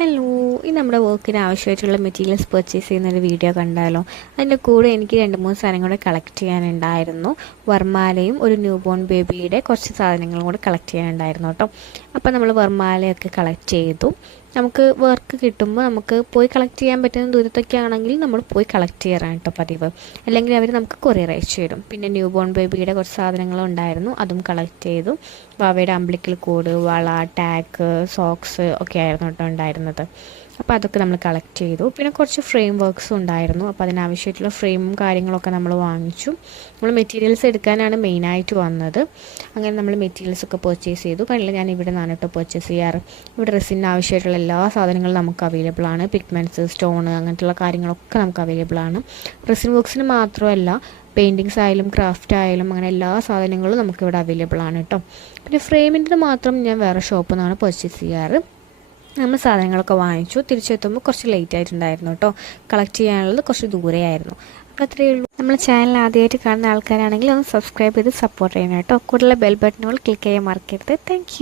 Hello, ഇത് നമ്മുടെ വർക്കിന് ആവശ്യമായിട്ടുള്ള മെറ്റീരിയൽസ് പർച്ചേസ് ചെയ്യുന്നൊരു വീഡിയോ കണ്ടാലോ. അതിൻ്റെ കൂടെ എനിക്ക് 2-3 സാധനം കൂടെ കളക്ട് ചെയ്യാനുണ്ടായിരുന്നു. വർമാലയും ഒരു ന്യൂ ബോൺ ബേബിയുടെ കുറച്ച് സാധനങ്ങളും കൂടെ കളക്ട് ചെയ്യാനുണ്ടായിരുന്നു കേട്ടോ. അപ്പോൾ നമ്മൾ വർമാലയൊക്കെ കളക്ട് ചെയ്തു. നമുക്ക് വർക്ക് കിട്ടുമ്പോൾ നമുക്ക് പോയി കളക്ട് ചെയ്യാൻ പറ്റുന്ന ദൂരത്തൊക്കെ ആണെങ്കിൽ നമ്മൾ പോയി കളക്ട് ചെയ്യാറാണ് കേട്ടോ പതിവ്. അല്ലെങ്കിൽ അവർ നമുക്ക് കൊറിയർ അയച്ചു തരും. പിന്നെ ന്യൂ ബോൺ ബേബിയുടെ കുറച്ച് സാധനങ്ങളും ഉണ്ടായിരുന്നു, അതും കളക്ട് ചെയ്തു. അവയുടെ അംബ്ലിക്കൽ കോഡ്, വള, ടാഗ്, സോക്സ് ഒക്കെ ആയിരുന്നു കേട്ടോ ഉണ്ടായിരുന്നത്. അപ്പോൾ അതൊക്കെ നമ്മൾ കളക്ട് ചെയ്തു. പിന്നെ കുറച്ച് ഫ്രെയിം വർക്ക്സും ഉണ്ടായിരുന്നു. അപ്പോൾ അതിനാവശ്യമായിട്ടുള്ള ഫ്രെയിമും കാര്യങ്ങളൊക്കെ നമ്മൾ വാങ്ങിച്ചു. നമ്മൾ മെറ്റീരിയൽസ് എടുക്കാനാണ് മെയിനായിട്ട് വന്നത്. അങ്ങനെ നമ്മൾ മെറ്റീരിയൽസ് ഒക്കെ പർച്ചേസ് ചെയ്തു. കണ്ടില്ല, ഞാൻ ഇവിടെ നിന്നാണ് കേട്ടോ പർച്ചേസ് ചെയ്യാറ്. ഇവിടെ ഡ്രസ്സിന് ആവശ്യമായിട്ടുള്ള എല്ലാ സാധനങ്ങളും നമുക്ക് അവൈലബിൾ ആണ്. പിഗ്മെൻറ്റ്സ്, സ്റ്റോണ്, അങ്ങനത്തുള്ള കാര്യങ്ങളൊക്കെ നമുക്ക് അവൈലബിൾ ആണ്. റെസിൻ വർക്ക്സിന് മാത്രമല്ല, പെയിൻറ്റിങ്സ് ആയാലും ക്രാഫ്റ്റ് ആയാലും അങ്ങനെ എല്ലാ സാധനങ്ങളും നമുക്കിവിടെ അവൈലബിൾ ആണ് കേട്ടോ. പിന്നെ ഫ്രെയിമിൻ്റെ മാത്രം ഞാൻ വേറെ ഷോപ്പിൽ നിന്നാണ് പർച്ചേസ് ചെയ്യാറ്. നമ്മൾ സാധനങ്ങളൊക്കെ വാങ്ങിച്ചു. തിരിച്ചെത്തുമ്പോൾ കുറച്ച് ലേറ്റ് ആയിട്ടുണ്ടായിരുന്നു കേട്ടോ. കളക്ട് ചെയ്യാനുള്ളത് കുറച്ച് ദൂരെയായിരുന്നു. അപ്പോൾ അത്രയേ ഉള്ളൂ. നമ്മൾ ചാനൽ ആദ്യമായിട്ട് കാണുന്ന ആൾക്കാരാണെങ്കിൽ ഒന്ന് സബ്സ്ക്രൈബ് ചെയ്ത് സപ്പോർട്ട് ചെയ്യണം കേട്ടോ. കൂടുതൽ ബെൽ ബട്ടണുകൾ ക്ലിക്ക് ചെയ്യാൻ മറക്കരുത്. താങ്ക്